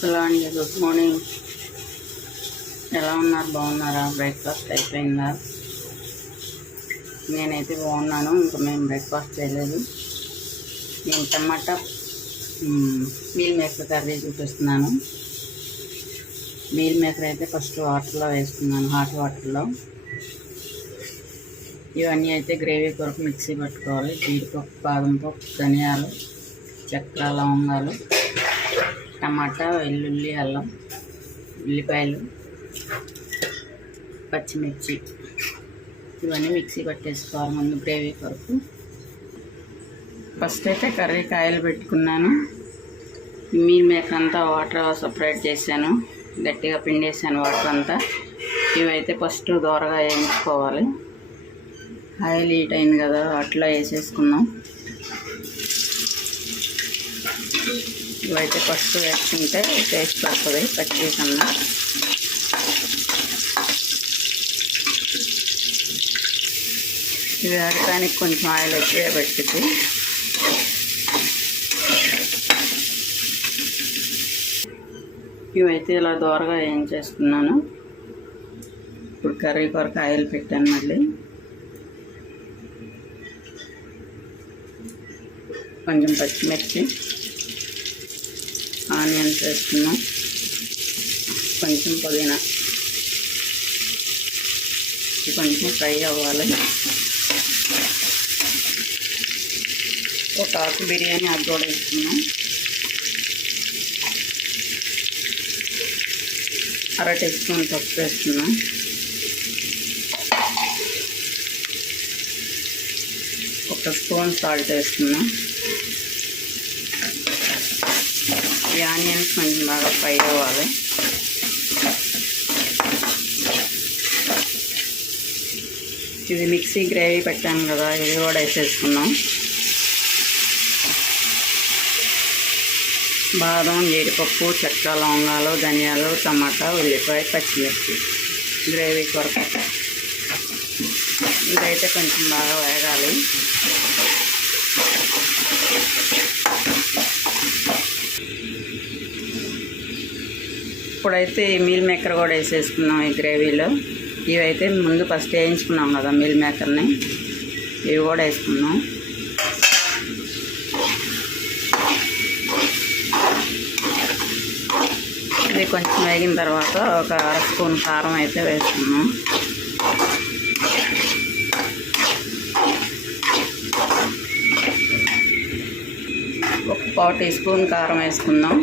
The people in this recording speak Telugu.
హలో అండి గుడ్ మార్నింగ్. ఎలా ఉన్నారు? బాగున్నారా? బ్రేక్ఫాస్ట్ అయిపోయిందా? నేనైతే బాగున్నాను ఇంకా మేము బ్రేక్ఫాస్ట్ చేయలేదు. నేను టమాటా మీల్ మేకర్ కర్రీ చూపిస్తున్నాను. మీల్ మేకర్ అయితే ఫస్ట్ వాటర్లో వేసుకున్నాను హాట్ వాటర్లో. ఇవన్నీ అయితే గ్రేవీ కొరకు మిక్సీ పట్టుకోవాలి జీడిపప్పు బాదం పప్పు ధనియాలు చెక్క లవంగాలు. టమాటా వెల్లుల్లి అల్లం ఉల్లిపాయలు పచ్చిమిర్చి. ఇవన్నీ మిక్సీ పట్టేసుకోవాలి ముందు గ్రేవీ కొరకు. ఫస్ట్ అయితే కర్రీ కాయలు పెట్టుకున్నాను. మీ మేకంతా వాటర్ సపరేట్ చేశాను. గట్టిగా పిండేసాను వాటర్ అంతా. ఇవైతే ఫస్ట్ దోరగా వేయించుకోవాలి. ఆయిల్ హీట్ అయింది కదా అట్లా వేసేసుకున్నాం. ఇవైతే ఫస్ట్ వేసుకుంటే టేస్ట్ వస్తుంది పచ్చి కన్నా ఇవి వేడటానికి కొంచెం ఆయిల్ ఎక్కువ పెట్టింది ఇవైతే ఇలా దూరగా ఏం చేసుకున్నాను ఇప్పుడు కర్రీ కొరకు ఆయిల్ పెట్టాను మళ్ళీ. కొంచెం పచ్చిమిర్చి. వేసేస్తున్నాం కొంచెం పుదీనా. కొంచెం ఫ్రై అవ్వాలి. ఒక ఆకు బిర్యానీ అది కూడా వేసుకున్నాం. అర టీ స్పూన్ పప్పు వేస్తున్నాం ఒక స్పూన్ సాల్ట్ వేస్తున్నాం ఈ ఆనియన్స్ కొంచెం బాగా ఫ్రై అవ్వాలి. ఇది మిక్సీ గ్రేవీ పెట్టాను కదా ఇది కూడా వేసేసుకున్నాం. బాదం జీడిపప్పు చెక్క లవంగాలు ధనియాలు టమాటా ఉల్లిపాయ పచ్చిమిర్చి గ్రేవీ కొరకు ఇదైతే కొంచెం బాగా వేగాలి. ఇప్పుడైతే ఈ మీల్ మేకర్ కూడా వేసేసుకున్నాం ఈ గ్రేవీలో. ఇవైతే ముందు ఫస్ట్ వేయించుకున్నాం కదా మీల్ మేకర్ని. ఇవి కూడా వేసుకున్నాం. ఇది కొంచెం వేగిన తర్వాత ఒక అర స్పూన్ కారం అయితే వేసుకున్నాం ఒక పావు టీ స్పూన్ కారం వేసుకుందాం.